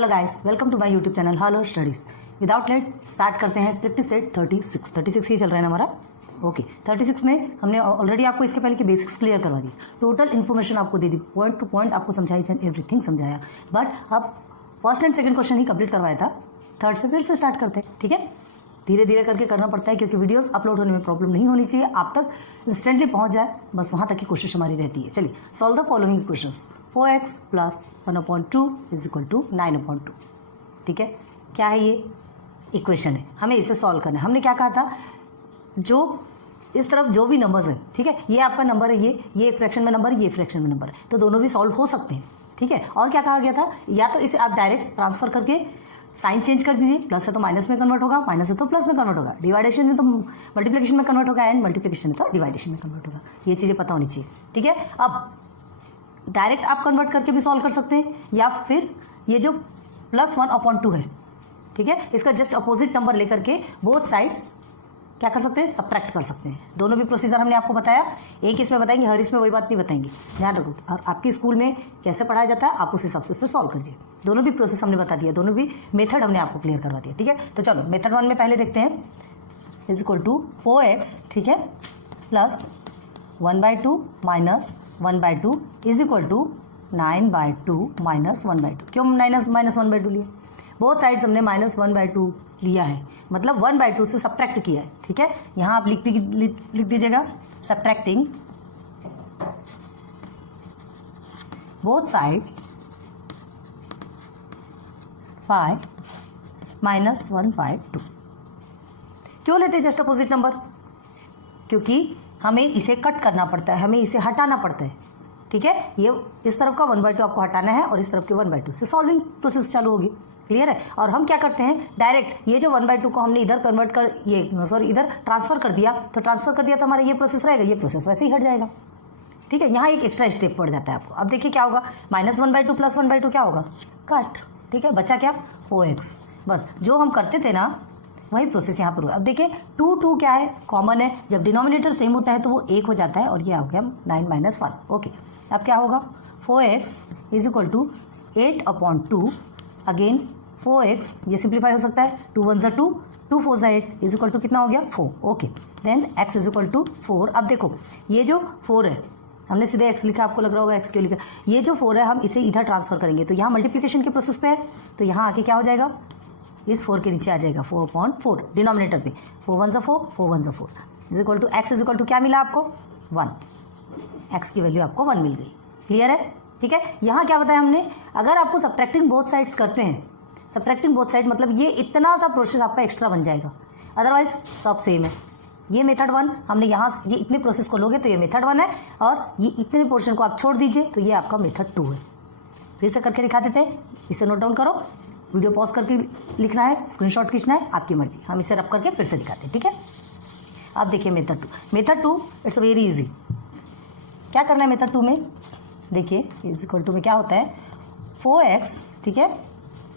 Hello guys, welcome to my YouTube channel hello studies. Without late start करते हैं practice set 36 ही चल रहा है ना हमारा। ओके 36 में हमने ऑलरेडी आपको इसके पहले की बेसिक्स क्लियर करवा दी, टोटल इन्फॉर्मेशन आपको दे दी, पॉइंट टू पॉइंट आपको समझाई, एवरीथिंग समझाया। बट अब first and second question he complete करवाया था, थर्ड से फिर से स्टार्ट करते हैं। ठीक है, धीरे धीरे करके करना पड़ता है क्योंकि वीडियोस अपलोड होने में प्रॉब्लम नहीं होनी चाहिए, आप तक इंस्टेंटली पहुंच जाए, बस वहाँ तक की कोशिश हमारी रहती है। चलिए solve the following equations. 4x plus 1/2 is equal to 9/2। ठीक है, क्या है ये इक्वेशन है, हमें इसे सॉल्व करना है। हमने क्या कहा था, जो इस तरफ जो भी नंबर्स हैं, ठीक है, ये आपका नंबर है, ये एक फ्रैक्शन में नंबर है, ये फ्रैक्शन में नंबर है, तो दोनों भी सॉल्व हो सकते हैं। ठीक है, और क्या कहा गया था, या तो इसे आप डायरेक्ट ट्रांसफर करके साइन चेंज कर दीजिए, प्लस है तो माइनस में कन्वर्ट होगा, माइनस है तो प्लस में कन्वर्ट होगा, डिवाइडेशन में तो मल्टीप्लिकेशन में कन्वर्ट होगा, एंड मल्टीप्लिकेशन में तो डिवाइडेशन में कन्वर्ट होगा। ये चीज़ें पता होनी चाहिए। ठीक है, अब डायरेक्ट आप कन्वर्ट करके भी सॉल्व कर सकते हैं, या फिर ये जो प्लस 1/2 है, ठीक है, इसका जस्ट अपोजिट नंबर लेकर के बोथ साइड्स क्या कर सकते हैं, सब्ट्रैक्ट कर सकते हैं। दोनों भी प्रोसीजर हमने आपको बताया, एक इसमें बताएंगे, हर इसमें वही बात नहीं बताएंगे, ध्यान रखो। और आपके स्कूल में कैसे पढ़ाया जाता है आप उस हिसाब से फिर सॉल्व करिए। दोनों भी प्रोसेस हमने बता दिया, दोनों भी मेथड हमने आपको क्लियर करवा दिया। ठीक है, तो चलो मेथड 1 में पहले देखते हैं। इज इक्वल टू 4x, ठीक है, plus 1/2 minus 1/2 is equal to 9/2 minus 1/2। क्यों -1/2 लिया, बोथ साइड्स हमने -1/2 लिया है, मतलब 1/2 से सब्ट्रैक्ट किया है। ठीक है, यहाँ आप लिख दीजिएगा सब्ट्रैक्टिंग बोथ साइड्स बाय -1/2। क्यों लेते हैं जस्ट अपोजिट नंबर, क्योंकि हमें इसे कट करना पड़ता है, हमें इसे हटाना पड़ता है। ठीक है, ये इस तरफ का 1/2 आपको हटाना है और इस तरफ के 1/2 से सॉल्विंग प्रोसेस चालू होगी। क्लियर है, और हम क्या करते हैं, डायरेक्ट ये जो 1/2 को हमने इधर कन्वर्ट कर इधर ट्रांसफर कर दिया, तो हमारा ये प्रोसेस रहेगा, ये प्रोसेस वैसे ही हट जाएगा। ठीक है, यहाँ एक एक्स्ट्रा स्टेप पड़ जाता है आपको। अब देखिए क्या होगा, -1/2 प्लस 1/2 क्या होगा, कट। ठीक है, बचा क्या, 4x। बस जो हम करते थे ना वही प्रोसेस यहाँ पर हुआ। अब देखिए 2 क्या है, कॉमन है, जब डिनोमिनेटर सेम होता है तो वो 1 हो जाता है, और ये आ गया 9 - 1। ओके, अब क्या होगा, 4x is equal to 8/2, again 4x, ये सिंप्लीफाई हो सकता है, 2 1 2, 2 4 8 इज इक्वल टू कितना हो गया, 4। Okay, then x is equal to 4। अब देखो ये जो 4 है, हमने सीधे x लिखा, आपको लग रहा होगा x क्यों लिखा, ये जो 4 है हम इसे इधर ट्रांसफर करेंगे, तो यहाँ मल्टीप्लिकेशन के प्रोसेस पे है, तो यहाँ आके क्या हो जाएगा, इस 4 के नीचे आ जाएगा 4/4 डिनोमिनेटर पे, 4 1 4, 4 1 4 is equal to x is equal to क्या मिला आपको, 1। x की वैल्यू आपको 1 मिल गई। क्लियर है, ठीक है। यहाँ क्या बताया हमने, अगर आपको सब्ट्रैक्टिंग बोथ साइड्स करते हैं, सब्ट्रैक्टिंग बोथ साइड मतलब ये इतना सा प्रोसेस आपका एक्स्ट्रा बन जाएगा, अदरवाइज सब सेम है। ये मेथड 1 हमने यहाँ ये इतने प्रोसेस को लोगे तो ये मेथड 1 है, और ये इतने पोर्शन को आप छोड़ दीजिए तो ये आपका मेथड 2 है। फिर से करके दिखा देते हैं, इसे नोट डाउन करो, वीडियो पॉज करके लिखना है, स्क्रीनशॉट खींचना है, आपकी मर्जी। हम इसे रब करके फिर से दिखाते हैं। ठीक है, अब देखिए मेथड 2 इट्स वेरी इजी। क्या करना है मेथड 2 में, देखिए इज इक्वल टू में क्या होता है, 4x, ठीक है,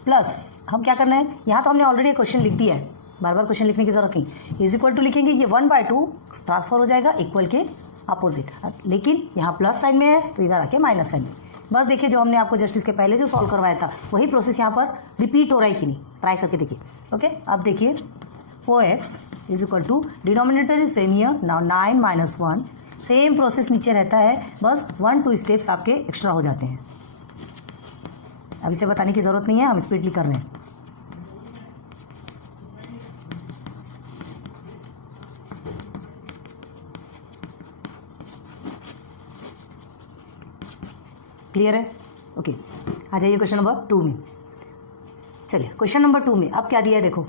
प्लस हम क्या करना है, यहाँ तो हमने ऑलरेडी क्वेश्चन लिख दिया है, बार बार क्वेश्चन लिखने की जरूरत नहीं। इज इक्वल टू लिखेंगे, ये 1/2 ट्रांसफर हो जाएगा इक्वल के अपोजिट, लेकिन यहाँ प्लस साइन में है तो इधर आके माइनस साइन में। बस देखिए जो हमने आपको जस्ट इसके पहले जो सॉल्व करवाया था वही प्रोसेस यहाँ पर रिपीट हो रहा है कि नहीं, ट्राई करके देखिए। ओके, अब देखिए 4x is equal to denominator is same here, now 9 - 1, same process नीचे रहता है, बस 1-2 स्टेप्स आपके एक्स्ट्रा हो जाते हैं। अब इसे बताने की ज़रूरत नहीं है, हम स्पीडली कर रहे हैं। क्लियर है, ओके। आ जाइए क्वेश्चन नंबर 2 में। चलिए क्वेश्चन नंबर 2 में अब क्या दिया है, देखो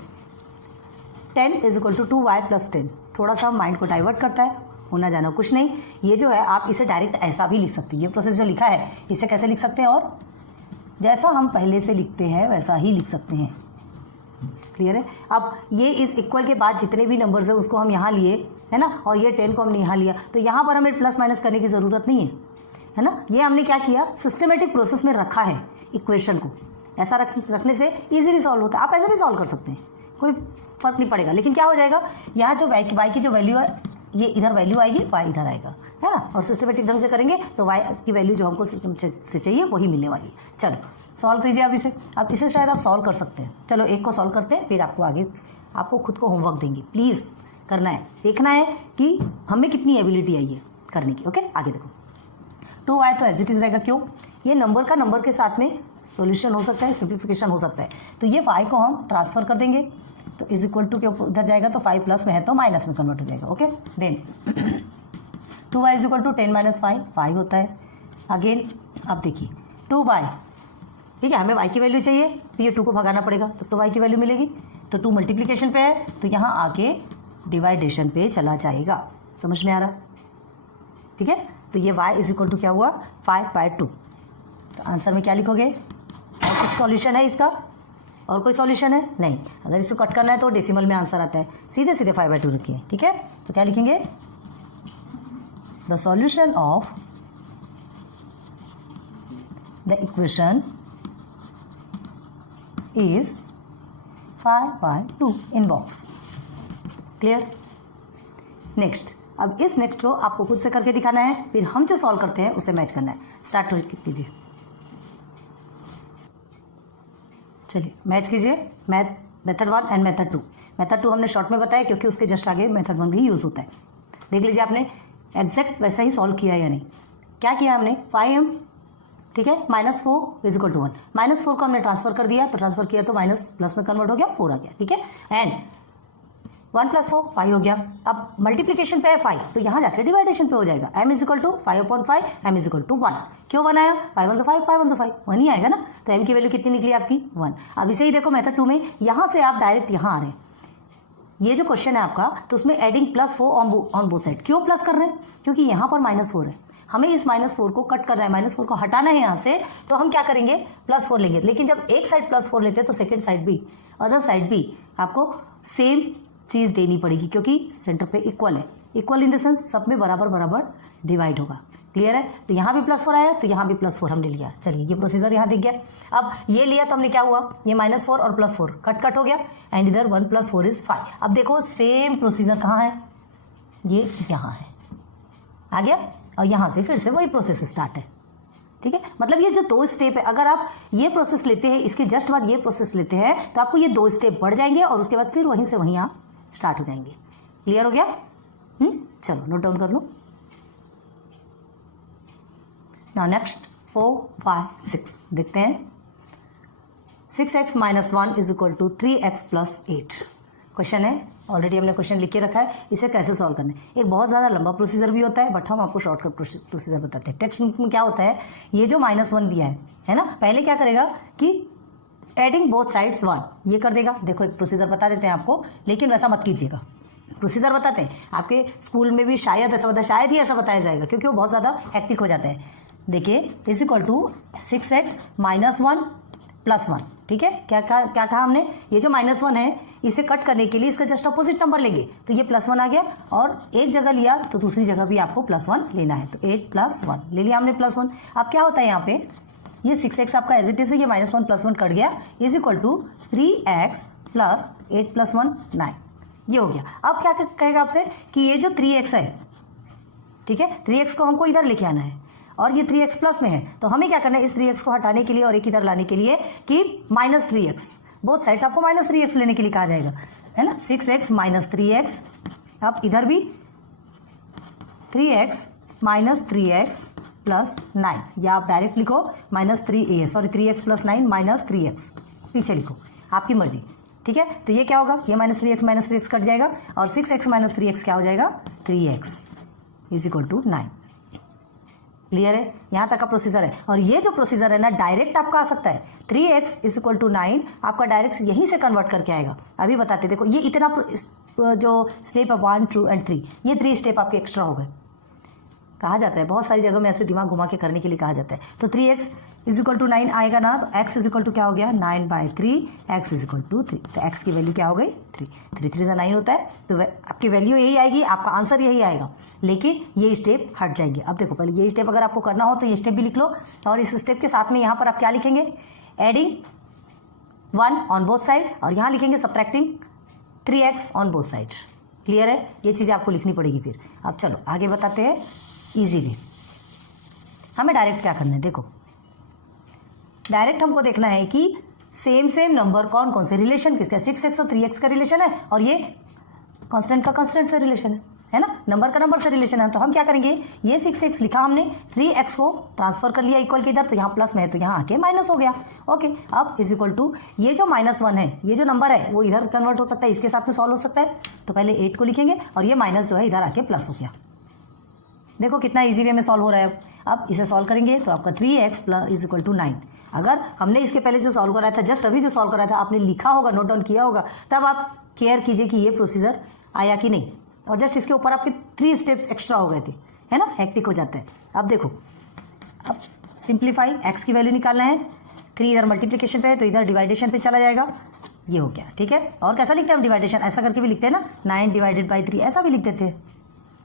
10 इज इक्वल टू 2y + 10। थोड़ा सा माइंड को डाइवर्ट करता है, होना जाना कुछ नहीं। ये जो है आप इसे डायरेक्ट ऐसा भी लिख सकते हैं, ये प्रोसेस जो लिखा है इसे कैसे लिख सकते हैं, और जैसा हम पहले से लिखते हैं वैसा ही लिख सकते हैं। क्लियर है, अब ये इस इक्वल के बाद जितने भी नंबर्स हैं उसको हम यहाँ लिए, है ना, और ये 10 को हमने यहाँ लिया, तो यहाँ पर हमें प्लस माइनस करने की ज़रूरत नहीं है ना। ये हमने क्या किया, सिस्टमेटिक प्रोसेस में रखा है इक्वेशन को, ऐसा रखने से इजीली सॉल्व होता है। आप ऐसे भी सॉल्व कर सकते हैं, कोई फर्क नहीं पड़ेगा, लेकिन क्या हो जाएगा, यहाँ जो y की जो वैल्यू है ये इधर वैल्यू आएगी, y इधर आएगा, है ना, और सिस्टमेटिक ढंग से करेंगे तो y की वैल्यू जो हमको सिस्टम से चाहिए वही मिलने वाली है। चलो सॉल्व कीजिए अब इसे। अब इसे शायद आप सॉल्व कर सकते हैं। चलो एक को सॉल्व करते हैं, फिर आपको आगे आपको खुद को होमवर्क देंगे। प्लीज़ करना है, देखना है कि हमें कितनी एबिलिटी आई है करने की। ओके, आगे देखो। 2y तो एज इट इज़ रहेगा। क्यों? ये नंबर का नंबर के साथ में सॉल्यूशन हो सकता है, सिंप्लीफिकेशन हो सकता है। तो ये y को हम ट्रांसफ़र कर देंगे, तो इज इक्वल टू के उधर जाएगा तो 5 प्लस में है तो माइनस में कन्वर्ट हो जाएगा। Okay, then 2y is equal to 10 minus 5 होता है। अगेन अब देखिए 2y, ठीक है, हमें y की वैल्यू चाहिए तो ये 2 को भगाना पड़ेगा, तब तो y की वैल्यू मिलेगी। तो 2 मल्टीप्लिकेशन पे है तो यहाँ आके डिवाइडेशन पे चला जाएगा। समझ में आ रहा? ठीक है, तो ये y इज इक्वल टू क्या हुआ 5/2। तो आंसर में क्या लिखोगे? और कुछ सॉल्यूशन है इसका? और कोई सॉल्यूशन है? नहीं। अगर इसको कट करना है तो डेसिमल में आंसर आता है, सीधे सीधे 5/2 रखिए। ठीक है, तो क्या लिखेंगे? The solution of the equation is 5/2 in box. Clear? Next, अब इस नेक्स्ट को आपको खुद से करके दिखाना है, फिर हम जो सॉल्व करते हैं उसे मैच करना है। स्टार्ट कीजिए, चलिए मैच कीजिए। Method 1 and method 2। मेथड 2 हमने शॉर्ट में बताया क्योंकि उसके जस्ट आगे मेथड 1 भी यूज़ होता है। देख लीजिए आपने एग्जैक्ट वैसा ही सॉल्व किया या नहीं। क्या किया हमने? 5m, ठीक है, -4 इज इक्वल टू 1। -4 को हमने ट्रांसफर कर दिया, तो ट्रांसफर किया तो माइनस प्लस में कन्वर्ट हो गया, 4 आ गया। ठीक है, एंड 1 + 4 5 हो गया। अब मल्टीप्लीकेशन पे है 5, तो यहाँ जाके डिवाइडेशन पे हो जाएगा। m is equal to 5/5, m is equal to 1। क्यों 1 आया? 5 1 5, 5 1 5, 1 ही आएगा ना। तो m की वैल्यू कितनी निकली आपकी? 1। अब इसे ही देखो मेथड 2 में, यहाँ से आप डायरेक्ट यहाँ आ रहे हैं। ये जो क्वेश्चन है आपका, तो उसमें एडिंग +4 ऑन बोथ साइड। क्यों प्लस कर रहे हैं? क्योंकि यहाँ पर -4 है, हमें इस -4 को कट करना है, -4 को हटाना है यहाँ से। तो हम क्या करेंगे? +4 लेंगे। लेकिन जब एक साइड +4 लेते हैं तो सेकेंड साइड भी, अदर साइड भी आपको सेम चीज़ देनी पड़ेगी, क्योंकि सेंटर पे इक्वल है। इक्वल इन द सेंस सब में बराबर बराबर डिवाइड होगा। क्लियर है? तो यहाँ भी +4 आया, तो यहाँ भी +4 हमने लिया। चलिए ये प्रोसीजर यहाँ दिख गया। अब ये लिया तो हमने क्या हुआ? ये -4 और +4 कट हो गया, एंड इधर 1 + 4 इज 5। अब देखो सेम प्रोसीजर कहाँ है? ये यहाँ है, आ गया। और यहाँ से फिर से वही प्रोसेस स्टार्ट है। ठीक है, मतलब ये जो 2 स्टेप है, अगर आप ये प्रोसेस लेते हैं, इसके जस्ट बाद ये प्रोसेस लेते हैं, तो आपको ये 2 स्टेप बढ़ जाएंगे और उसके बाद फिर वहीं से वहीं आप स्टार्ट हो जाएंगे। क्लियर हो गया? चलो नोट डाउन कर लो। नाउ नेक्स्ट 4 5 6 देखते हैं। 6x - 1 is equal to 3x + 8 question है। ऑलरेडी हमने क्वेश्चन लिख के रखा है, इसे कैसे सॉल्व करना है। एक बहुत ज़्यादा लंबा प्रोसीजर भी होता है, बट हम आपको शॉर्टकट प्रोसीजर बताते हैं। टेक्स्ट बुक में क्या होता है, ये जो -1 दिया है ना, पहले क्या करेगा कि एडिंग बोथ साइड्स 1 ये कर देगा। देखो एक प्रोसीजर बता देते हैं आपको, लेकिन वैसा मत कीजिएगा। प्रोसीजर बताते हैं, आपके स्कूल में भी शायद ही ऐसा बताया जाएगा, क्योंकि वो बहुत ज़्यादा हेक्टिक हो जाता है। देखिए इज इक्वल टू 6x - 1 + 1। ठीक है, क्या कहा हमने? ये जो -1 है, इसे कट करने के लिए इसका जस्ट अपोजिट नंबर लेंगे, तो ये +1 आ गया। और एक जगह लिया तो दूसरी जगह भी आपको +1 लेना है, तो 8 + 1 ले लिया हमने +1। अब क्या होता है यहाँ पे, ये 6x आपका एज इट इज है, ये -1 + 1 कट गया, इज इक्वल टू 3x + 8 + 1 9। ये हो गया। अब क्या कहेगा आपसे कि ये जो 3x है, ठीक है, 3x को हमको इधर लेके आना है और ये 3x प्लस में है, तो हमें क्या करना है? इस 3x को हटाने के लिए और एक इधर लाने के लिए कि -3x, बोथ साइड्स आपको -3x लेने के लिए कहा जाएगा, है ना। 6x - 3x, अब इधर भी 3x - 3x + 9, या आप डायरेक्ट लिखो -3x + 9 - 3x, पीछे लिखो, आपकी मर्जी। ठीक है, तो ये क्या होगा? ये -3x कट जाएगा और 6x - 3x क्या हो जाएगा? 3x is equal to 9। Clear है? यहाँ तक का प्रोसीजर है। और ये जो प्रोसीजर है ना, डायरेक्ट आपका आ सकता है। 3x इज इक्वल टू 9 आपका डायरेक्ट यहीं से कन्वर्ट करके आएगा। अभी बताते, देखो ये इतना जो स्टेप है 1 2 और 3, ये 3 स्टेप आपके एक्स्ट्रा हो गए। कहा जाता है बहुत सारी जगह में ऐसे दिमाग घुमा के करने के लिए कहा जाता है। तो 3x इज इक्वल टू 9 आएगा ना, तो x इज इक्वल टू क्या हो गया? 9/3, x इज इक्वल टू 3। तो x की वैल्यू क्या हो गई? 3। 3 3 9 होता है, तो आपकी वैल्यू यही आएगी, आपका आंसर यही आएगा, लेकिन ये स्टेप हट जाएंगे। अब देखो, पहले ये स्टेप अगर आपको करना हो तो ये स्टेप भी लिख लो, और इस स्टेप के साथ में यहाँ पर आप क्या लिखेंगे? एडिंग 1 ऑन बोथ साइड, और यहाँ लिखेंगे subtracting 3x on both side. Clear है? ये चीज़ें आपको लिखनी पड़ेगी फिर। अब चलो आगे बताते हैं इजीली। हमें डायरेक्ट क्या करना है, देखो डायरेक्ट हमको देखना है कि सेम नंबर कौन कौन से रिलेशन किसका, 6x और 3x का रिलेशन है और ये कांस्टेंट का कांस्टेंट से रिलेशन है ना, नंबर का नंबर से रिलेशन है। तो हम क्या करेंगे, ये 6x लिखा हमने, 3x को ट्रांसफर कर लिया इक्वल के इधर, तो यहाँ प्लस में है तो यहाँ आके माइनस हो गया। ओके, अब इज इक्वल टू ये जो -1 है, ये जो नंबर है वो इधर कन्वर्ट हो सकता है, इसके साथ में सॉल्व हो सकता है। तो पहले 8 को लिखेंगे और ये माइनस जो है इधर आके प्लस हो गया। देखो कितना इजी वे में सॉल्व हो रहा है। अब इसे सॉल्व करेंगे तो आपका 3x plus is equal to 9। अगर हमने इसके पहले जो सॉल्व कराया था, जस्ट अभी जो सॉल्व कराया था, आपने लिखा होगा, नोट डाउन किया होगा, तब आप केयर कीजिए कि ये प्रोसीजर आया कि नहीं। और जस्ट इसके ऊपर आपके 3 स्टेप्स एक्स्ट्रा हो गए थे, है ना, हेक्टिक हो जाता है। अब देखो, अब सिंप्लीफाई, x की वैल्यू निकालना है, 3 इधर मल्टीप्लिकेशन पे है तो इधर डिवाइडेशन पे चला जाएगा, ये हो गया। ठीक है, और कैसा लिखते हैं हम डिवाइडेशन, ऐसा करके भी लिखते हैं ना, 9 डिवाइडेड बाई 3, ऐसा भी लिख देते हैं,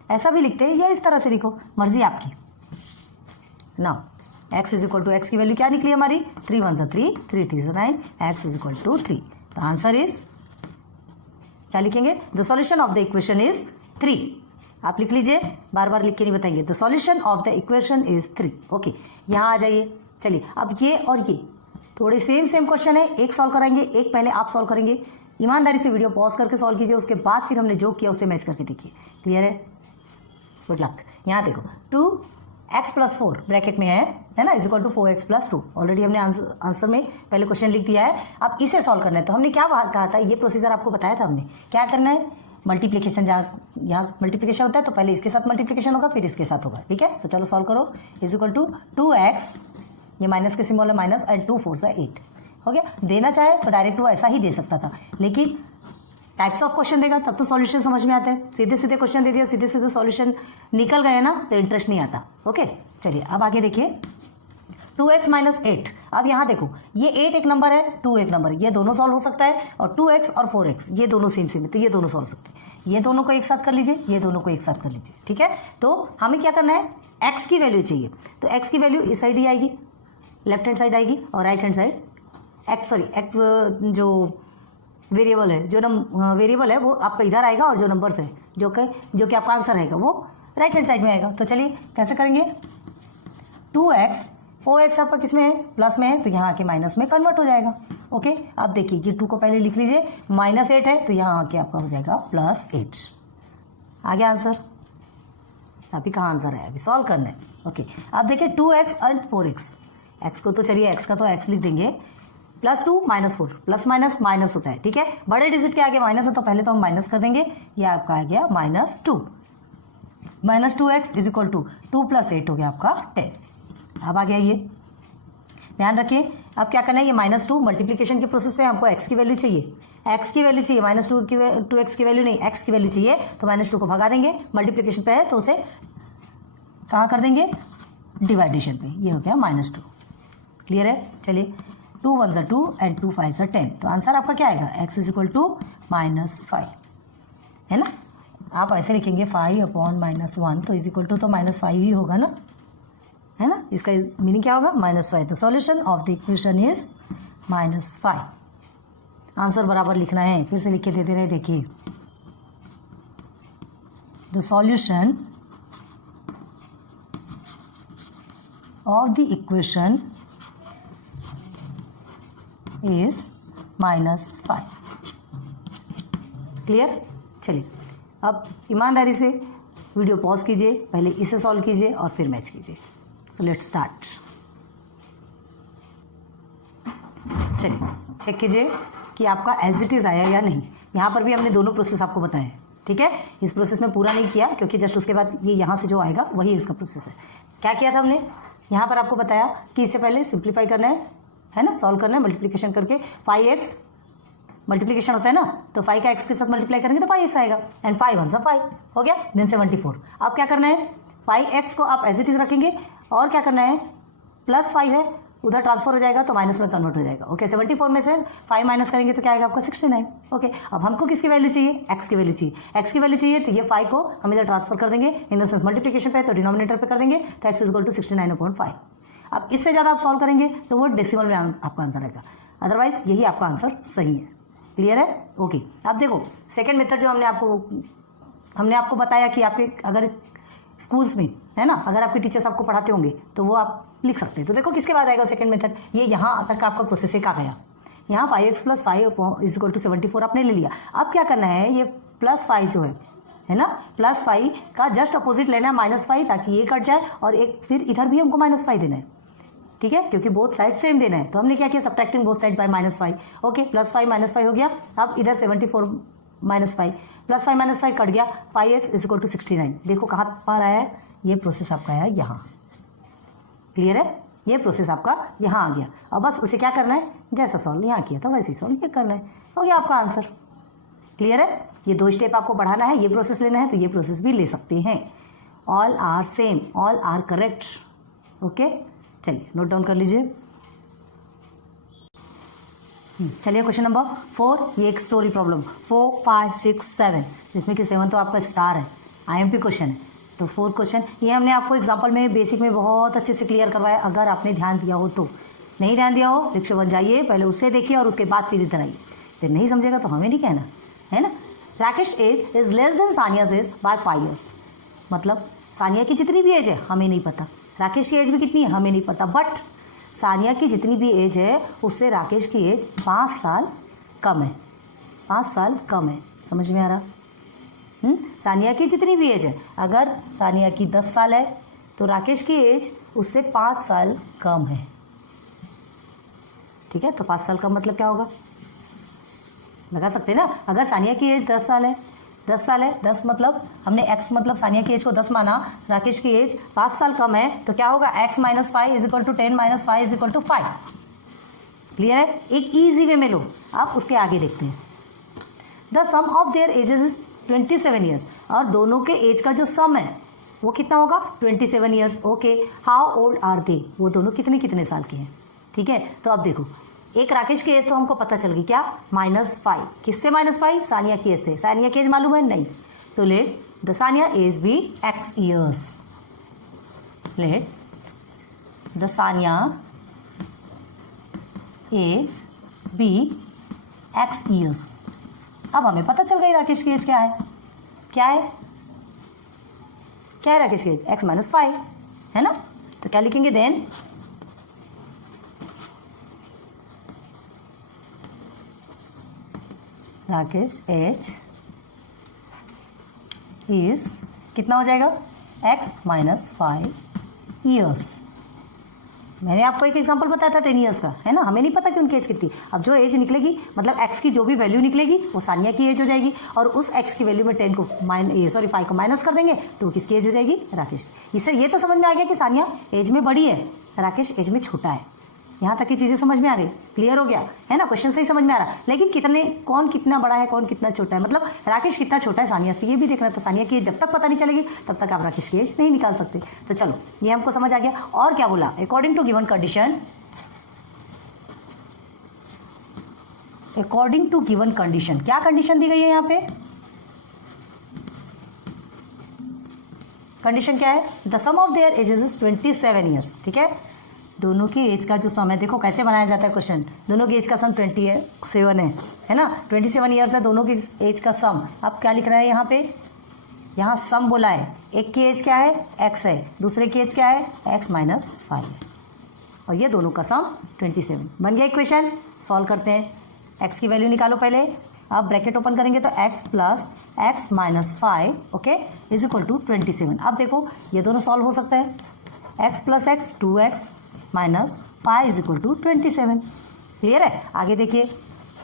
ऐसा भी लिखते हैं, या इस तरह से लिखो, मर्जी आपकी ना। x is equal to, x की वैल्यू क्या निकली हमारी, 3 1 3, 3 3 9, x इज इक्वल टू 3। तो आंसर इज क्या लिखेंगे, the solution of the equation is 3। आप लिख लीजिए, बार बार लिख के नहीं बताएंगे। The solution of the equation is 3। Okay, यहाँ आ जाइए। चलिए, अब ये और ये थोड़े सेम क्वेश्चन है, एक सॉल्व कराएंगे, एक पहले आप सॉल्व करेंगे। ईमानदारी से वीडियो पॉज करके सॉल्व कीजिए, उसके बाद फिर हमने जो किया उसे मैच करके देखिए। क्लियर है, गुड लक। यहाँ देखो, 2x + 4 ब्रैकेट में है ना, is equal to 4x + 2। Already हमने आंसर में पहले क्वेश्चन लिख दिया है। अब इसे सॉल्व करना है, तो हमने क्या कहा था, ये प्रोसीजर आपको बताया था हमने, क्या करना है, मल्टीप्लिकेशन, जहाँ यहाँ मल्टीप्लिकेशन होता है तो पहले इसके साथ मल्टीप्लिकेशन होगा, फिर इसके साथ होगा। ठीक है, तो चलो सॉल्व करो। इज इक्वल टू 2x, ये माइनस के सिंबल है, माइनस, एंड 2 4 8 हो गया। देना चाहे तो डायरेक्ट वो ऐसा ही दे सकता था, लेकिन टाइप्स ऑफ क्वेश्चन देगा तब तो सॉल्यूशन समझ में आता है। सीधे सीधे क्वेश्चन दे दिया, सीधे सीधे सॉल्यूशन निकल गए ना, तो इंटरेस्ट नहीं आता। ओके, चलिए अब आगे देखिए, 2x - 8। अब यहाँ देखो, ये 8 एक नंबर है, 2 एक नंबर है, ये दोनों सॉल्व हो सकता है, और 2x और 4x ये दोनों सेम है, तो ये दोनों सॉल्व हो सकते हैं। ये दोनों को एक साथ कर लीजिए, ये दोनों को एक साथ कर लीजिए। ठीक है, तो हमें क्या करना है, x की वैल्यू चाहिए, तो x की वैल्यू इस साइड ही आएगी, लेफ्ट हैंड साइड आएगी, और राइट हैंड साइड x जो वेरिएबल है, वेरिएबल है वो आपका इधर आएगा, और जो नंबर है जो कि आपका आंसर आएगा वो राइट हैंड साइड में आएगा। तो चलिए कैसे करेंगे, 2x 4x आपका किस में है, प्लस में है, तो यहाँ आके माइनस में कन्वर्ट हो जाएगा। ओके, अब देखिए, ये 2 को पहले लिख लीजिए, -8 है तो यहाँ आके आपका हो जाएगा +8। आ गया आंसर। अभी कहाँ आंसर है, अभी सॉल्व करना है। ओके, अब देखिए 2x और 4x, x को तो चलिए x का तो x लिख देंगे, +2 -4, प्लस माइनस माइनस होता है। ठीक है, बड़े डिजिट के आगे माइनस है तो पहले तो हम माइनस कर देंगे, ये आपका आ गया -2, -2x इज इक्वल टू 2 + 8 हो गया आपका 10। अब आ गया ये, ध्यान रखिए। अब क्या करना है, ये -2 मल्टीप्लिकेशन के प्रोसेस पे हमको x की वैल्यू चाहिए, x की वैल्यू चाहिए, -2x की वैल्यू नहीं, x की वैल्यू चाहिए, तो -2 को भगा देंगे, मल्टीप्लिकेशन पे है तो उसे कहाँ कर देंगे, डिवाइडेशन पे, ये हो गया -2। क्लियर है, चलिए 2 1 2 एंड 2 5 10, तो आंसर आपका क्या आएगा, x इज इक्वल टू -5, है ना। आप ऐसे लिखेंगे 5/-1, तो इज इक्वल टू तो -5 ही होगा ना, है ना। इसका मीनिंग क्या होगा, -5। The solution of the equation is -5। Answer बराबर लिखना है, फिर से लिख के देते रहे, देखिए, the solution of the equation is -5। Clear. चलिए अब ईमानदारी से वीडियो पॉज कीजिए, पहले इसे सॉल्व कीजिए और फिर मैच कीजिए। So let's start. चलिए चेक कीजिए कि आपका एज इट इज़ आया या नहीं। यहाँ पर भी हमने दोनों प्रोसेस आपको बताए हैं, ठीक है। इस प्रोसेस में पूरा नहीं किया क्योंकि जस्ट उसके बाद ये यहाँ से जो आएगा वही उसका प्रोसेस है। क्या किया था हमने, यहाँ पर आपको बताया कि इससे पहले सिंप्लीफाई करना है ना, सॉल्व करना है मल्टीप्लिकेशन करके। 5x मल्टीप्लिकेशन होता है ना, तो 5 का x के साथ मल्टीप्लाई करेंगे तो 5x आएगा, एंड 5 1 5 हो गया, देन 74। अब क्या करना है, 5x को आप एज इट इज रखेंगे और क्या करना है, +5 है उधर ट्रांसफर हो जाएगा तो माइनस में कन्वर्ट हो जाएगा। ओके, 74 में से 5 माइनस करेंगे तो क्या आएगा आपका 69। ओके, अब हमको किसकी वैल्यू चाहिए, x की वैल्यू चाहिए। x की वैल्यू चाहिए तो ये 5 को हम इधर ट्रांसफर कर देंगे, इन द सेंस मल्टीप्लिकेशन पे तो डिनोमिनेटर पे कर देंगे, तो x इज इक्वल टू 69/5। अब इससे ज़्यादा आप सॉल्व करेंगे तो वो डेसिमल में आपका आंसर आएगा, अदरवाइज यही आपका आंसर सही है। क्लियर है। ओके, अब देखो सेकेंड मेथड जो हमने आपको बताया कि आपके अगर स्कूल्स में, है ना, अगर आपके टीचर्स आपको पढ़ाते होंगे तो वो आप लिख सकते हैं। तो देखो किसके बाद आएगा सेकंड मेथड, ये यहाँ तक आपका प्रोसेस एक आ गया। यहाँ 5x + 5 = 74 आपने ले लिया। अब क्या करना है, ये +5 जो है ना, +5 का जस्ट अपोजिट लेना है -5, ताकि ये कट जाए और एक फिर इधर भी हमको -5 देना है, ठीक है, क्योंकि बोथ साइड सेम देना है। तो हमने क्या किया, subtracting both side by -5। Okay, +5 -5 हो गया। अब इधर 74 -5, +5 -5 कट गया, 5x = 69। देखो कहाँ पर आया है, ये प्रोसेस आपका है यहाँ। क्लियर है, ये प्रोसेस आपका यहाँ आ गया। अब बस उसे क्या करना है, जैसा सॉल्व यहाँ किया था वैसे ही सॉल्व ये करना है, हो गया आपका आंसर। क्लियर है, ये 2 स्टेप आपको बढ़ाना है, ये प्रोसेस लेना है तो ये प्रोसेस भी ले सकते हैं। All are same, all are correct. Okay, चलिए नोट डाउन कर लीजिए। चलिए क्वेश्चन नंबर 4, ये एक स्टोरी प्रॉब्लम 4, 5, 6, 7, जिसमें कि 7 तो आपका स्टार है, IMP क्वेश्चन है। तो 4 क्वेश्चन ये हमने आपको एग्जाम्पल में बेसिक में बहुत अच्छे से क्लियर करवाया, अगर आपने ध्यान दिया हो तो। नहीं ध्यान दिया हो, रिक्शा बन जाइए, पहले उसे देखिए और उसके बाद फिर इधर आइए। फिर नहीं समझेगा तो हमें नहीं कहना, है ना। Rakesh age is less than Saniya's age by 5 years, मतलब सानिया की जितनी भी एज है हमें नहीं पता, राकेश की एज भी कितनी है हमें नहीं पता, बट सानिया की जितनी भी एज है उससे राकेश की एज 5 साल कम है, 5 साल कम है। समझ में आ रहा? सानिया की जितनी भी एज है, अगर सानिया की 10 साल है तो राकेश की एज उससे 5 साल कम है, ठीक है। तो 5 साल कम मतलब क्या होगा, लगा सकते हैं ना। अगर सानिया की एज 10 साल है, 10 साल है, 10 मतलब हमने x मतलब सानिया की एज को 10 माना, राकेश की एज 5 साल कम है, तो क्या होगा, x - 5 = 10 - 5 = 5। क्लियर है, एक ईजी वे में लो। आप उसके आगे देखते हैं। The sum of their ages is 27 years, और दोनों के एज का जो सम है वो कितना होगा, 27 years। Okay, how old are they, वो दोनों कितने कितने साल के हैं, ठीक है। तो अब देखो, एक राकेश की एज तो हमको पता चल गई, क्या, -5। किससे -5, सानिया की एज से। सानिया की एज मालूम है नहीं, तो let the Sania age be x years, let the Sania age be x years। अब हमें पता चल गई राकेश की एज क्या है, क्या है, क्या है राकेश की एज, x - 5, है ना। तो क्या लिखेंगे, देन राकेश एज इज कितना हो जाएगा, x - 5 years। मैंने आपको एक एग्जांपल बताया था 10 years का, है ना। हमें नहीं पता कि उनकी एज कितनी। अब जो एज निकलेगी, मतलब x की जो भी वैल्यू निकलेगी वो सानिया की एज हो जाएगी, और उस x की वैल्यू में 5 को माइनस कर देंगे तो वो किसकी एज हो जाएगी, राकेश। इससे ये तो समझ में आ गया कि सानिया एज में बड़ी है, राकेश एज में छोटा है। यहाँ तक की चीज़ें समझ में आ गई, क्लियर हो गया, है ना। क्वेश्चन से ही समझ में आ रहा, लेकिन कौन कितना बड़ा है, कौन कितना छोटा है, मतलब राकेश कितना छोटा है सानिया से, ये भी देखना है। तो सानिया की एज जब तक पता नहीं चलेगी तब तक आप राकेश की एज नहीं निकाल सकते। तो चलो, ये हमको समझ आ गया। और क्या बोला, according to given condition, according to given condition, क्या कंडीशन दी गई है यहाँ पे, कंडीशन क्या है, the sum of their ages is 27 years, ठीक है। दोनों की एज का जो सम है, देखो कैसे बनाया जाता है क्वेश्चन, दोनों की एज का सम 27 है ना, 27 years है दोनों की एज का सम। अब क्या लिख रहा है यहाँ पे, यहाँ सम बोला है, एक की एज क्या है, x है, दूसरे की एज क्या है, x - 5 है, और ये दोनों का सम 27। बन गया इक्वेशन, सॉल्व करते हैं। x की वैल्यू निकालो पहले, आप ब्रैकेट ओपन करेंगे तो x + x - 5, ओके, = 27। अब देखो ये दोनों सॉल्व हो सकता है, x + x 2x - 5 = 27। क्लियर है, आगे देखिए,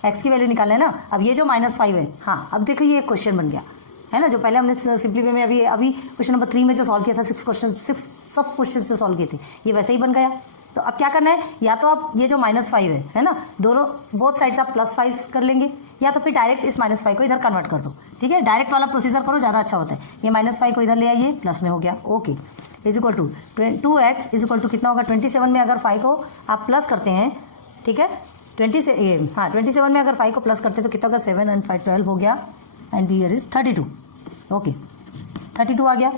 x की वैल्यू निकालना है ना। अब ये जो -5 है, हाँ, अब देखो ये क्वेश्चन बन गया, है ना। जो पहले हमने सिंपली वे में अभी क्वेश्चन नंबर 3 में जो सॉल्व किया था, 6 क्वेश्चन, सब क्वेश्चन जो सॉल्व किए थे, ये वैसे ही बन गया। तो अब क्या करना है, या तो आप ये जो -5 है ना, दोनों बोथ साइड्स आप +5 कर लेंगे, या तो फिर डायरेक्ट इस -5 को इधर कन्वर्ट कर दो, ठीक है। डायरेक्ट वाला प्रोसीजर करो, ज़्यादा अच्छा होता है। ये -5 को इधर ले आइए, प्लस में हो गया, ओके, = 2x = कितना होगा, 27 में अगर 5 को आप प्लस करते हैं, ठीक है, 27 में अगर 5 को प्लस करते हैं तो कितना होगा, 7 and 5 12 हो गया, एंड हियर इज 32, ओके, 32 आ गया।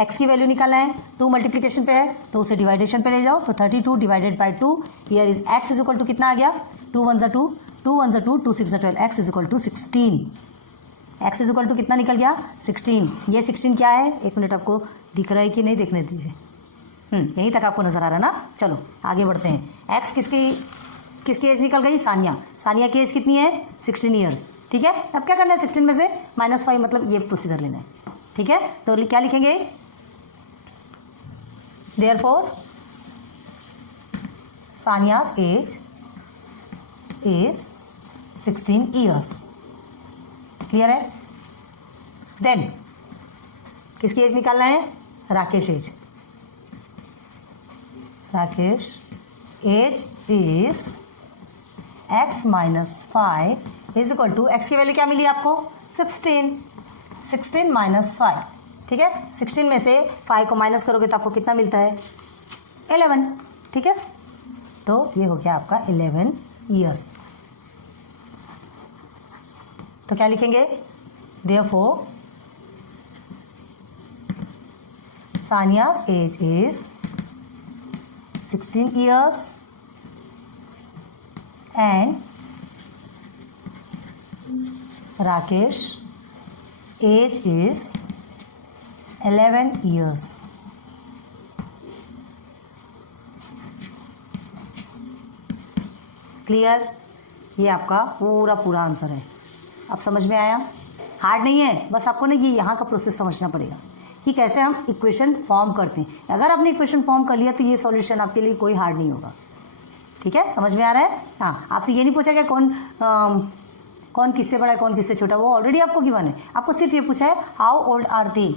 x की वैल्यू निकालना है, 2 मल्टीप्लिकेशन पे है तो उसे डिवाइडेशन पे ले जाओ, तो 32 / 2, हियर इज x = कितना आ गया, 2 1 2, 2 1 2, 2 6 12, x = 16। x is equal to कितना निकल गया 16। ये 16 क्या है, एक मिनट, आपको दिख रहा है कि नहीं, देखने दीजिए। यहीं तक आपको नज़र आ रहा है ना। चलो आगे बढ़ते हैं। x किसकी एज निकल गई, सानिया की एज कितनी है 16 ईयर्स। ठीक है, अब क्या करना है 16 में से -5, मतलब ये प्रोसीजर लेना है। ठीक है, तो क्या लिखेंगे, देयरफॉर सानिया's एज इज 16 ईयर्स। क्लियर है। देन किसकी एज निकालना है, Rakesh age is x - 5 is equal to, x की वैल्यू क्या मिली आपको 16 - 5। ठीक है, 16 में से 5 को माइनस करोगे तो आपको कितना मिलता है 11। ठीक है, तो ये हो गया आपका 11 ईयर्स। तो क्या लिखेंगे, देयरफॉर सानिया's age is 16 years and Rakesh age is 11 years. Clear, ये आपका पूरा आंसर है। अब समझ में आया, हार्ड नहीं है, बस आपको ना ये यहाँ का प्रोसेस समझना पड़ेगा कि कैसे हम इक्वेशन फॉर्म करते हैं। अगर आपने इक्वेशन फॉर्म कर लिया तो ये सॉल्यूशन आपके लिए कोई हार्ड नहीं होगा। ठीक है, समझ में आ रहा है। हाँ, आपसे ये नहीं पूछा गया कौन किससे बड़ा है कौन किससे छोटा, वो ऑलरेडी आपको गिवन है। आपको सिर्फ ये पूछा है हाउ ओल्ड आर दे,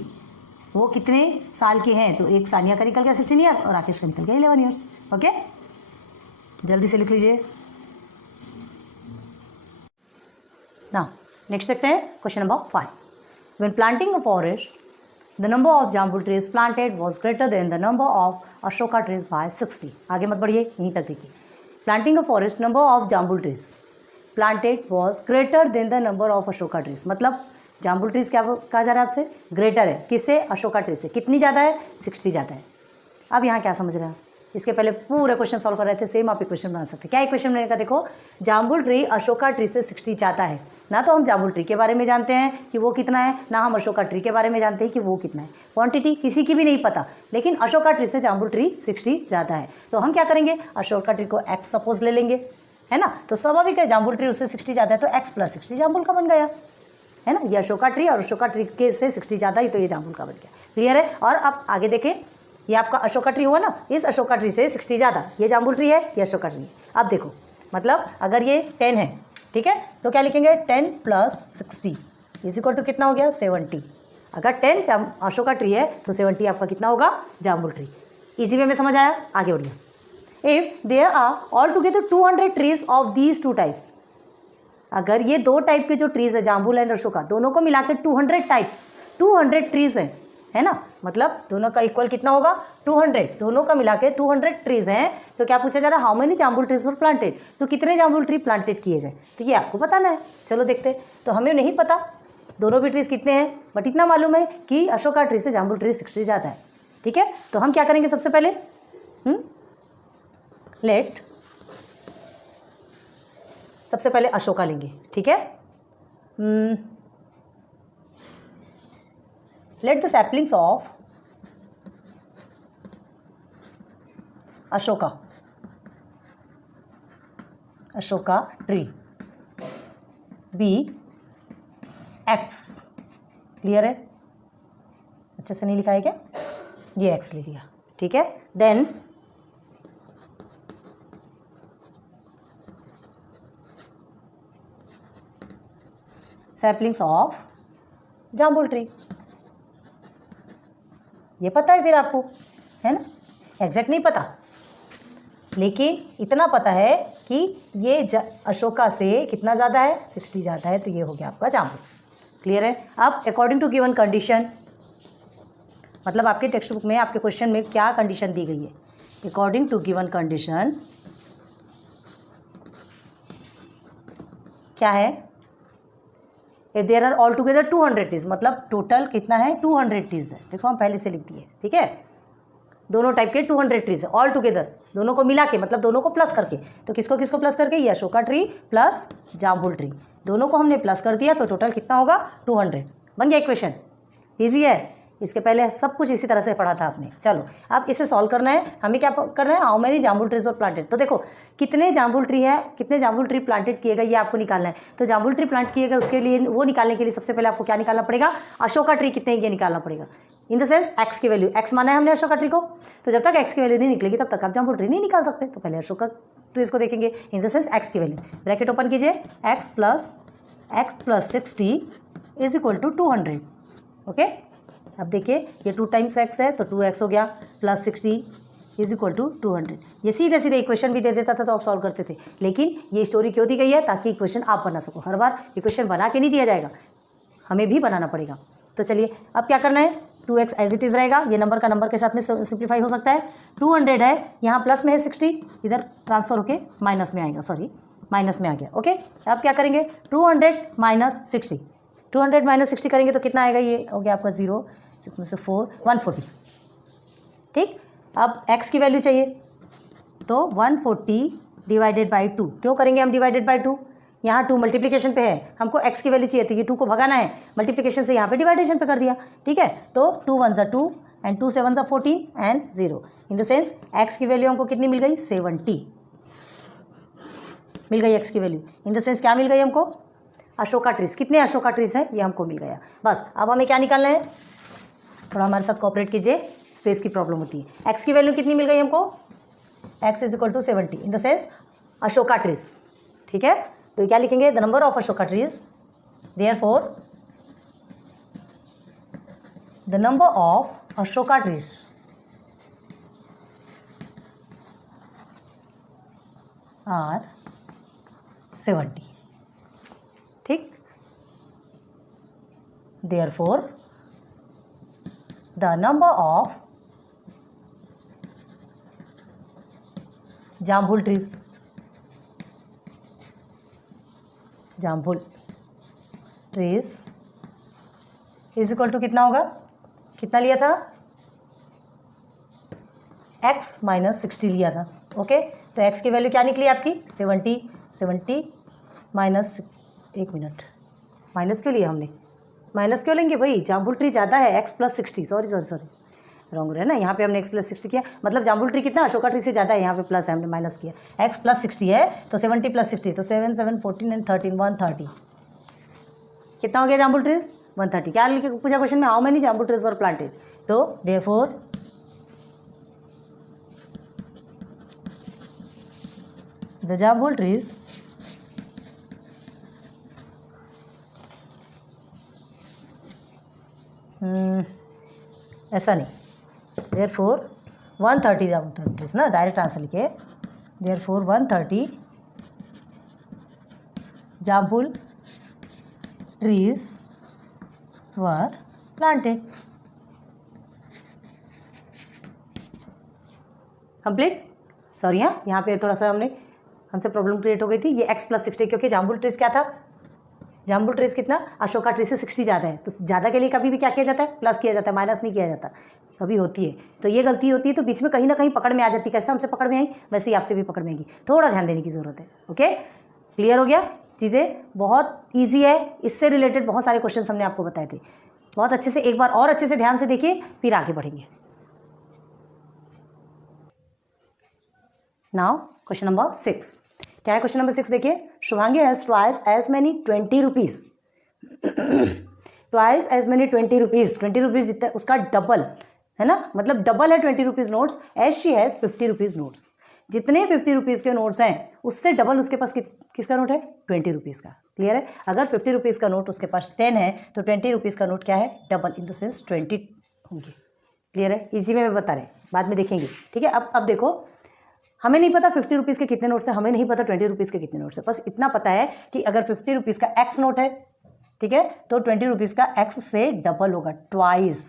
वो कितने साल के हैं। तो एक सानिया का निकल गया 16 ईयर्स और राकेश का निकल गया 11 ईयर्स। ओके, जल्दी से लिख लीजिए ना। नेक्स्ट देखते हैं question number 5। When planting a forest the number of jamun trees planted was greater than the number of Ashoka trees by 60। आगे मत बढ़िए, यहीं तक देखिए। Planting a forest number of jamun trees planted was greater than the number of Ashoka trees, मतलब jamun trees क्या कहा जा रहा है आपसे, ग्रेटर है किससे, अशोका ट्रीज से। कितनी ज़्यादा है 60 ज़्यादा है। अब यहाँ क्या समझ रहे हैं, इसके पहले पूरे क्वेश्चन सॉल्व कर रहे थे, सेम आप इक्वेशन बना सकते हैं। क्या इक्वेशन बनाने का, देखो जामुन ट्री अशोका ट्री से 60 ज़्यादा है ना, तो हम जामुन ट्री के बारे में जानते हैं कि वो कितना है, ना हम अशोका ट्री के बारे में जानते हैं कि वो कितना है। क्वांटिटी किसी की भी नहीं पता, लेकिन अशोका ट्री से जामुन ट्री 60 ज़्यादा है। तो हम क्या करेंगे, अशोका ट्री को x सपोज ले लेंगे, है ना। तो स्वाभाविक है जामुन ट्री उससे 60 ज़्यादा है, तो x + 60 जामुन का बन गया, है ना। ये अशोका ट्री और अशोका ट्री के से 60 ज़्यादा ही, तो ये जामुन का बन गया। क्लियर है। और अब आगे देखें, ये आपका अशोका ट्री हुआ ना, इस अशोका ट्री से 60 ज़्यादा, ये जामुन ट्री है, ये अशोका ट्री है। अब देखो, मतलब अगर ये 10 है, ठीक है, तो क्या लिखेंगे 10 + 60 इज इक्वल टू कितना हो गया 70। अगर 10 अशोका ट्री है तो 70 आपका कितना होगा जामुन ट्री। इजी वे में समझ आया, आगे बढ़िए। If there are all together 200 trees of these 2 types, अगर ये 2 टाइप के जो ट्रीज है जामुन एंड अशोका, दोनों को मिलाकर 200 ट्रीज है ना, मतलब दोनों का इक्वल कितना होगा 200, दोनों का मिला के 200 ट्रीज हैं। तो क्या पूछा जा रहा है, how many jamun trees were planted, तो कितने जामुन ट्री प्लांटेड किए गए, तो ये आपको बताना है। चलो देखते, तो हमें नहीं पता दोनों भी ट्रीज कितने हैं, बट इतना मालूम है कि अशोका ट्री से जामुन ट्री 60 ज़्यादा है। ठीक है, तो हम क्या करेंगे, सबसे पहले सबसे पहले अशोका लेंगे। ठीक है, let the saplings of Ashoka tree be X। Clear है, अच्छे से नहीं लिखा है क्या, ये X लिख लिया। ठीक है, then saplings of jamun tree, ये पता है फिर आपको, है ना, एग्जैक्ट नहीं पता, लेकिन इतना पता है कि ये अशोका से कितना ज़्यादा है 60 ज़्यादा है, तो ये हो गया आपका जामुन। क्लियर है। अब अकॉर्डिंग टू गिवन कंडीशन, मतलब आपके टेक्स्ट बुक में आपके क्वेश्चन में क्या कंडीशन दी गई है, अकॉर्डिंग टू गिवन कंडीशन क्या है, if there are all together 200 trees, मतलब टोटल कितना है 200 ट्रीज है। देखो हम पहले से लिख दिए, ठीक है, दोनों टाइप के 200 ट्रीज है ऑल टुगेदर, दोनों को मिला के, मतलब दोनों को प्लस करके, तो किसको किसको प्लस करके, ये अशोका ट्री प्लस जामुन ट्री, दोनों को हमने प्लस कर दिया तो टोटल कितना होगा 200। बन गया इक्वेशन। ईजी है, इसके पहले सब कुछ इसी तरह से पढ़ा था आपने। चलो अब इसे सॉल्व करना है। हमें क्या करना है, हाउ मेनी जामुन ट्रीज और प्लांटेड। तो देखो कितने जामुन ट्री है, कितने जामुन ट्री प्लांटेड किए गए ये आपको निकालना है। तो जामुन ट्री प्लांट किए गए उसके लिए, वो निकालने के लिए सबसे पहले आपको क्या निकालना पड़ेगा, अशोका ट्री कितने ये निकालना पड़ेगा। इन द सेंस एक्स की वैल्यू, एक्स माना है हमने अशोका ट्री को, तो जब तक एक्स की वैल्यू नहीं निकलेगी तब तक आप जामुन ट्री नहीं निकाल सकते। तो पहले अशोका ट्रीज को देखेंगे। इन द सेंस एक्स की वैल्यू, ब्रैकेट ओपन कीजिए, x plus 60 is equal to 200। Okay, अब देखिए ये 2 टाइम्स एक्स है तो 2x हो गया, प्लस 60 इज इक्वल टू 200। ये सीधे सीधे इक्वेशन भी दे देता था तो आप सॉल्व करते थे, लेकिन ये स्टोरी क्यों दी गई है, ताकि इक्वेशन आप बना सको। हर बार इक्वेशन बना के नहीं दिया जाएगा, हमें भी बनाना पड़ेगा। तो चलिए अब क्या करना है, 2x एज इट इज़ रहेगा, ये नंबर का नंबर के साथ में सिंप्लीफाई हो सकता है। 200 है, यहाँ प्लस में है 60, इधर ट्रांसफर होके माइनस में आएगा, सॉरी माइनस में आ गया। ओके, अब क्या करेंगे, 200 माइनस 60, 200 माइनस 60 करेंगे तो कितना आएगा, ये हो गया आपका 0, 6 में से 4, 140। ठीक, अब x की वैल्यू चाहिए तो 140 डिवाइडेड बाई 2। क्यों करेंगे हम डिवाइडेड बाई 2, यहाँ 2 मल्टीप्लिकेशन पे है, हमको x की वैल्यू चाहिए तो ये 2 को भगाना है, मल्टीप्लिकेशन से यहाँ पे डिवाइडेशन पे कर दिया। ठीक है, तो 2 1 ज़ा 2 एंड 2 7 ज़ा 14 and 0। In the sense x की वैल्यू हमको कितनी मिल गई, 70 मिल गई x की वैल्यू। इन द सेंस क्या मिल गई हमको, अशोका ट्रीज। कितने अशोका ट्रीज हैं ये हमको मिल गया। बस अब हमें क्या निकालना है, थोड़ा हमारे साथ कोऑपरेट कीजिए, स्पेस की प्रॉब्लम होती है। x की वैल्यू कितनी मिल गई हमको, x is equal to 70 in the sense Ashoka trees. ठीक है, तो क्या लिखेंगे, the number of Ashoka trees, therefore the number of Ashoka trees are 70। ठीक, देयरफॉर the number of जामफुल ट्रीज, जामफुल ट्रीज इज इक्वल टू कितना होगा, कितना लिया था, x माइनस 60 लिया था। ओके, तो x की वैल्यू क्या निकली आपकी, 70 माइनस, एक मिनट, माइनस क्यों लिया हमने, माइनस क्यों लेंगे भाई, जामुन ट्री ज़्यादा है, x प्लस 60, सॉरी रॉन्ग है ना, यहाँ पे हमने x प्लस 60 किया, मतलब जामुन ट्री कितना अशोका ट्री से ज़्यादा है, यहाँ पे प्लस है, हमने माइनस किया। x प्लस 60 है तो 70 प्लस 60 तो 7 7 14 एंड 13 130, कितना हो गया जामुन ट्रीज, 130। क्या लिखे पूछा क्वेश्चन में, how many jamun trees were planted. तो देयरफॉर द जामुन ट्रीज ऐसा नहीं, देयरफॉर 130 जामुन ट्रीज ना, डायरेक्ट आंसर लिखे, देयरफॉर 130 जामुन ट्रीज वर प्लांटेड। कंप्लीट। सॉरी, यहाँ पे थोड़ा सा हमसे प्रॉब्लम क्रिएट हो गई थी, ये x प्लस 60, क्योंकि जामुन ट्रीज क्या था, जामुन ट्रीज कितना, अशोका ट्री से 60 ज़्यादा है, तो ज़्यादा के लिए कभी भी क्या किया जाता है, प्लस किया जाता है, माइनस नहीं किया जाता, कभी होती है। तो ये गलती होती है, तो बीच में कहीं ना कहीं पकड़ में आ जाती है। कैसे हमसे पकड़ में आई, वैसे ही आपसे भी पकड़ में आएगी, थोड़ा ध्यान देने की ज़रूरत है। ओके, क्लियर हो गया, चीज़ें बहुत ईजी है, इससे रिलेटेड बहुत सारे क्वेश्चन हमने आपको बताए थे। बहुत अच्छे से, एक बार और अच्छे से ध्यान से देखिए, फिर आगे बढ़ेंगे। नाउ क्वेश्चन नंबर 6, क्या है क्वेश्चन नंबर 6, देखिए, Shubhangi has twice as many 20 rupees, twice as many 20 rupees, 20 rupees जितना उसका डबल है ना, मतलब डबल है 20 rupees notes, as she has 50 rupees notes. जितने 50 रुपीज़ के नोट्स हैं उससे डबल उसके पास किसका नोट है, 20 रुपीज़ का। क्लियर है, अगर 50 रुपीज़ का नोट उसके पास 10 है तो 20 रुपीज़ का नोट क्या है, डबल, इन द सेंस 20 होंगे। क्लियर है, इसी में मैं बता रहे, बाद में देखेंगे। ठीक है, अब देखो, हमें नहीं पता 50 रुपीज़ के कितने नोट्स हैं, हमें नहीं पता 20 रुपीज़ के कितने नोट्स हैं, बस इतना पता है कि अगर 50 रुपीज़ का x नोट है, ठीक है, तो 20 रुपीज़ का x से डबल होगा, ट्वाइस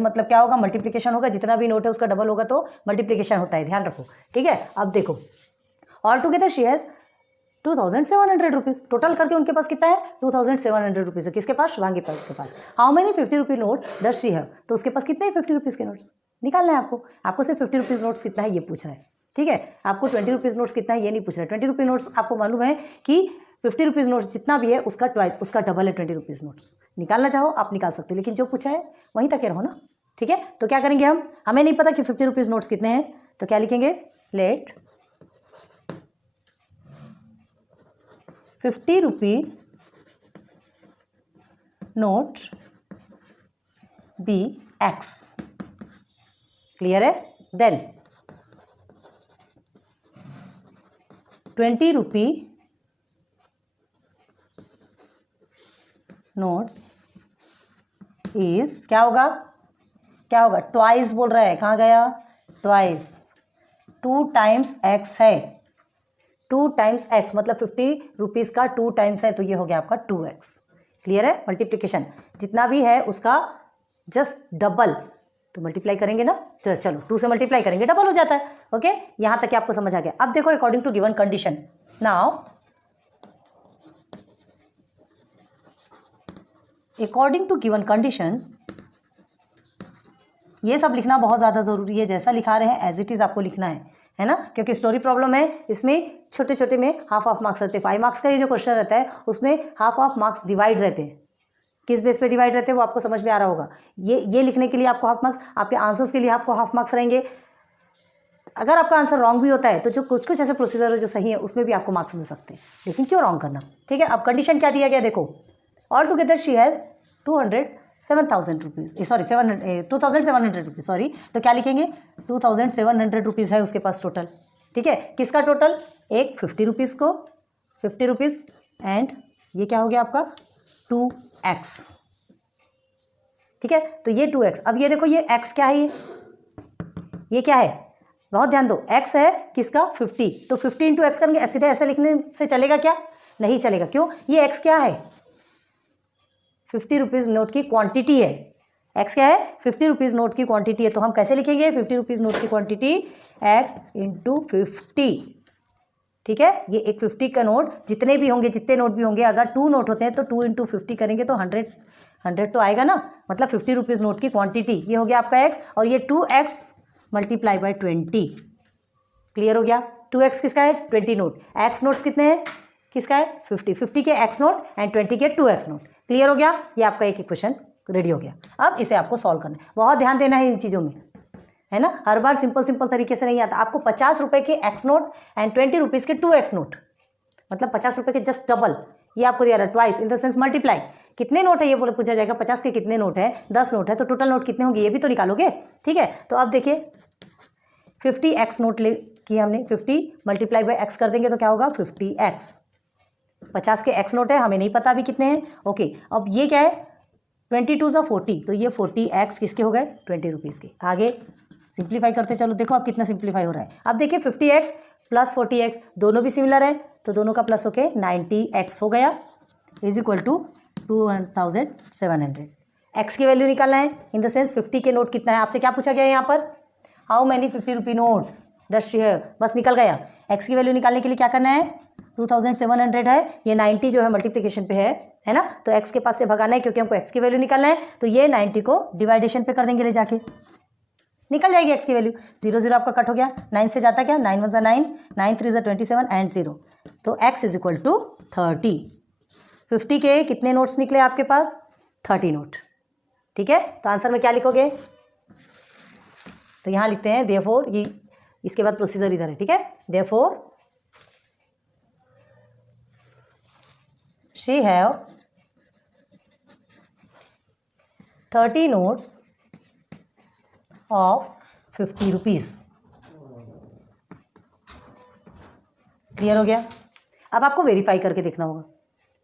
मतलब क्या होगा, मल्टीप्लिकेशन होगा, जितना भी नोट है उसका डबल होगा तो मल्टीप्लिकेशन होता है, ध्यान रखो। ठीक है, अब देखो, all together she has 2700 rupees, total करके उनके पास कितना है, 2700 रुपीज़ है, किसके पास, शुभांगी के पास। How many 50 rupee note does she have, तो उसके पास कितने हैं 50 रुपीज़ के नोट्स, निकालना है आपको सिर्फ 50 रुपीज़ नोट्स कितना है ये पूछ रहा है। ठीक है, आपको 20 रुपीज़ नोट्स कितना है ये नहीं पूछ रहा है। 20 रुपीज़ नोट्स आपको मालूम है कि 50 रुपीज़ नोट्स जितना भी है उसका ट्वाइस, उसका डबल है 20 रुपीज़ नोट्स। निकालना चाहो आप निकाल सकते हो, लेकिन जो पूछा है वहीं तक रहो ना, ठीक है। तो क्या करेंगे हम, हमें नहीं पता कि 50 रुपीज़ नोट्स कितने हैं, तो क्या लिखेंगे, let 50 rupee note be x. Clear है। देन 20 रुपी नोट्स इज, क्या होगा, क्या होगा, ट्वाइस बोल रहा है, कहाँ गया, ट्वाइस, 2 टाइम्स एक्स है, 2 टाइम्स एक्स मतलब 50 रुपीज़ का 2 टाइम्स है, तो ये हो गया आपका 2x। क्लियर है। मल्टीप्लिकेशन जितना भी है उसका जस्ट डबल, तो मल्टीप्लाई करेंगे ना, तो चलो 2 से मल्टीप्लाई करेंगे डबल हो जाता है। ओके, यहाँ तक आपको समझ आ गया। अब देखो according to given condition, now according to given condition, ये सब लिखना बहुत ज़्यादा ज़रूरी है, जैसा लिखा रहे हैं एज इट इज़ आपको लिखना है ना, क्योंकि स्टोरी प्रॉब्लम है, इसमें छोटे छोटे में हाफ मार्क्स रहते हैं। 5 मार्क्स का ये जो क्वेश्चन रहता है उसमें हाफ मार्क्स डिवाइड रहते हैं। किस बेस पे डिवाइड रहते हैं वो आपको समझ में आ रहा होगा। ये लिखने के लिए आपको हाफ मार्क्स, आपके आंसर्स के लिए आपको हाफ मार्क्स रहेंगे। अगर आपका आंसर रॉन्ग भी होता है तो जो कुछ कुछ ऐसे प्रोसीजर है जो सही है उसमें भी आपको मार्क्स मिल सकते हैं, लेकिन क्यों रॉन्ग करना, ठीक है। अब कंडीशन क्या दिया गया देखो, all together she has 207,000 rupees, sorry 2,700 rupees, sorry, तो क्या लिखेंगे, 2,700 रुपीज़ है उसके पास टोटल, ठीक है। किसका टोटल, एक 50 रुपीज़ को, 50 रुपीज़ एंड ये क्या हो गया आपका 2x, ठीक है। तो ये 2x, अब ये देखो ये x क्या है, ये क्या है, बहुत ध्यान दो, x है किसका 50, तो 50 इंटू एक्स करेंगे, सीधे ऐसे लिखने से चलेगा क्या, नहीं चलेगा, क्यों, ये x क्या है, 50 रुपीज़ नोट की क्वांटिटी है, x क्या है, 50 रुपीज़ नोट की क्वांटिटी है, तो हम कैसे लिखेंगे 50 रुपीज़ नोट की क्वांटिटी x इंटू 50, ठीक है। ये एक 50 का नोट, जितने भी होंगे, जितने नोट भी होंगे, अगर 2 नोट होते हैं तो 2 इंटू 50 करेंगे तो 100 तो आएगा ना, मतलब 50 रुपीज़ नोट की क्वांटिटी, ये हो गया आपका x, और ये 2x मल्टीप्लाई बाई 20। क्लियर हो गया। 2x किसका है, 20 नोट, x नोट्स कितने हैं, किसका है 50 के x नोट एंड 20 के 2x नोट। क्लियर हो गया। ये आपका एक क्वेश्चन रेडी हो गया। अब इसे आपको सॉल्व करना है, बहुत ध्यान देना है इन चीज़ों में, है ना। हर बार सिंपल तरीके से नहीं आता आपको। 50 रुपये के x नोट एंड 20 रुपीज़ के 2x नोट, मतलब 50 रुपये के जस्ट डबल, ये आपको दिया रहा twice in the sense multiply. कितने नोट है ये पूछा जाएगा, 50 के कितने नोट है, 10 नोट है, तो टोटल नोट कितने होंगे ये भी तो निकालोगे, ठीक है। तो अब देखिए 50x नोट ले किया हमने, 50 मल्टीप्लाई बाई x कर देंगे तो क्या होगा 50x। 50 के x नोट है, हमें नहीं पता अभी कितने हैं, ओके। अब ये क्या है 22 ज़ा 40, तो ये 40x किसके हो गए 20 रुपीज़ के। आगे सिंप्लीफाई करते चलो, देखो अब कितना सिंप्लीफाई हो रहा है। अब देखिए 50x प्लस 40x दोनों भी सिमिलर है, तो दोनों का प्लस होके 90x हो गया, इज इक्वल टू 2,700। x की वैल्यू निकालना है, इन द सेंस 50 के नोट कितना है, आपसे क्या पूछा गया है यहाँ पर, how many 50 rupee notes does she है, बस निकल गया। x की वैल्यू निकालने के लिए क्या करना है, 2,700 है, ये 90 जो है मल्टीप्लिकेशन पे है ना, तो x के पास से भगाना है क्योंकि हमको x की वैल्यू निकालना है, तो ये 90 को डिवाइडेशन पे कर देंगे ले जाके, निकल जाएगी x की वैल्यू। 0 0 आपका कट हो गया, 9 से जाता क्या, 9 1 ज़ा 9, 9 3 ज़ा 27 एंड 0, तो x इज इक्वल टू 30। 50 के कितने नोट्स निकले आपके पास, 30 नोट, ठीक है। तो आंसर में क्या लिखोगे, तो यहाँ लिखते हैं देयरफॉर, ये इसके बाद प्रोसीजर इधर है, ठीक है। Therefore she have 30 notes of 50 rupees. Clear हो गया। अब आपको वेरीफाई करके देखना होगा,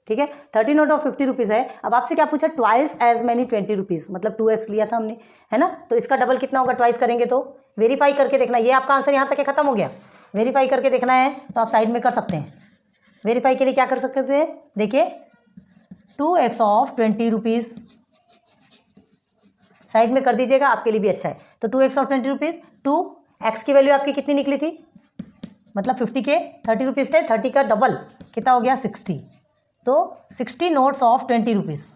ठीक है। 30 नोट ऑफ 50 रुपीज़ है। अब आपसे क्या पूछा, ट्वाइस एज मैनी 20 रुपीज़, मतलब 2x लिया था हमने, है ना, तो इसका डबल कितना होगा ट्वाइस करेंगे, तो वेरीफाई करके देखना। ये आपका आंसर यहाँ तक खत्म हो गया, वेरीफाई करके देखना है तो आप साइड में कर सकते हैं। वेरीफाई के लिए क्या कर सकते हैं, देखिए 2x ऑफ 20 रुपीज़ साइड में कर दीजिएगा, आपके लिए भी अच्छा है। तो 2x ऑफ 20 रुपीज़, 2x की वैल्यू आपकी कितनी निकली थी, मतलब 50 के 30 रुपीज़ थे, 30 का डबल कितना हो गया 60, तो 60 notes of 20 rupees,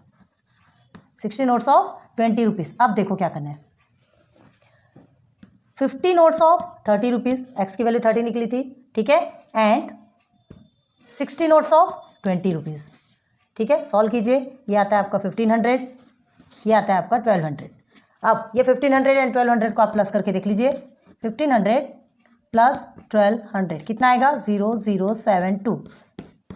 60 notes of 20 rupees. अब देखो क्या करना है, 50 नोट्स ऑफ 30 रुपीज़, एक्स की वैल्यू 30 निकली थी, ठीक है, एंड 60 नोट्स ऑफ 20 रुपीज़। ठीक है, सॉल्व कीजिए। ये आता है आपका 1500, ये आता है आपका 1200। अब ये 1500 एंड 1200 को आप प्लस करके देख लीजिए। 1500 प्लस 1200 कितना आएगा? 0072।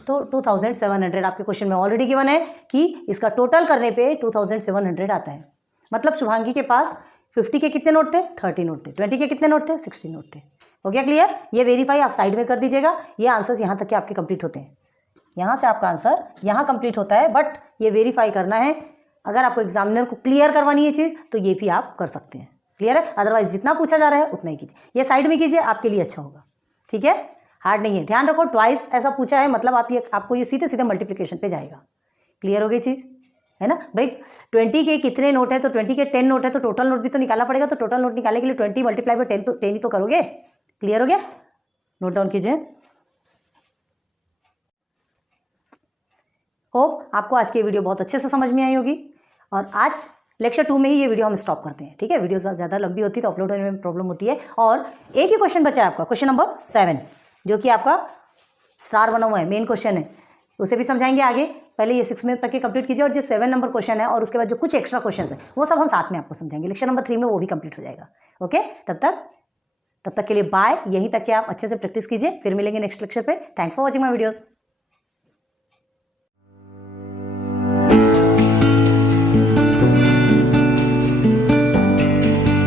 तो 2700 आपके क्वेश्चन में ऑलरेडी गिवन है कि इसका टोटल करने पे 2700 आता है। मतलब शुभांगी के पास 50 के कितने नोट थे? 30 नोट थे। 20 के कितने नोट थे? 60 नोट थे। हो गया क्लियर? ये वेरीफाई आप साइड में कर दीजिएगा। ये आंसर्स यहाँ तक के आपके कंप्लीट होते हैं। यहाँ से आपका आंसर यहाँ कंप्लीट होता है, बट ये वेरीफाई करना है। अगर आपको एग्जामिनर को क्लियर करवानी है चीज़ तो ये भी आप कर सकते हैं। क्लियर है? अदरवाइज जितना पूछा जा रहा है उतना ही कीजिए। ये साइड में कीजिए, आपके लिए अच्छा होगा। ठीक है, हार्ड नहीं है। ध्यान रखो, ट्वाइस ऐसा पूछा है मतलब आपको ये सीधे सीधे मल्टीप्लिकेशन पे जाएगा। क्लियर हो गई चीज़? है ना भाई? 20 के कितने नोट है? तो 20 के 10 नोट है तो टोटल नोट भी तो निकालना पड़ेगा। तो टोटल नोट निकालने के लिए 20 मल्टीप्लाई बाय 10 तो 10 ही तो करोगे। क्लियर हो गया? नोट डाउन कीजिए। होप आपको आज की वीडियो बहुत अच्छे से समझ में आई होगी। और आज लेक्चर 2 में ही ये वीडियो हम स्टॉप करते हैं। ठीक है, वीडियो ज़्यादा लंबी होती है तो अपलोड होने में प्रॉब्लम होती है। और एक ही क्वेश्चन बचा है आपका, क्वेश्चन नंबर 7, जो कि आपका स्टार बना हुआ है, मेन क्वेश्चन है। उसे भी समझाएंगे आगे। पहले ये 6 मिनट तक के कंप्लीट कीजिए, और जो 7 नंबर क्वेश्चन है और उसके बाद जो कुछ एक्स्ट्रा क्वेश्चन है वो सब हम साथ में आपको समझाएंगे। लेक्चर नंबर 3 में वो भी कंप्लीट हो जाएगा। ओके, तब तक के लिए बाय। यहीं तक के आप अच्छे से प्रैक्टिस कीजिए। फिर मिलेंगे नेक्स्ट लेक्चर पे। Thanks for watching my videos.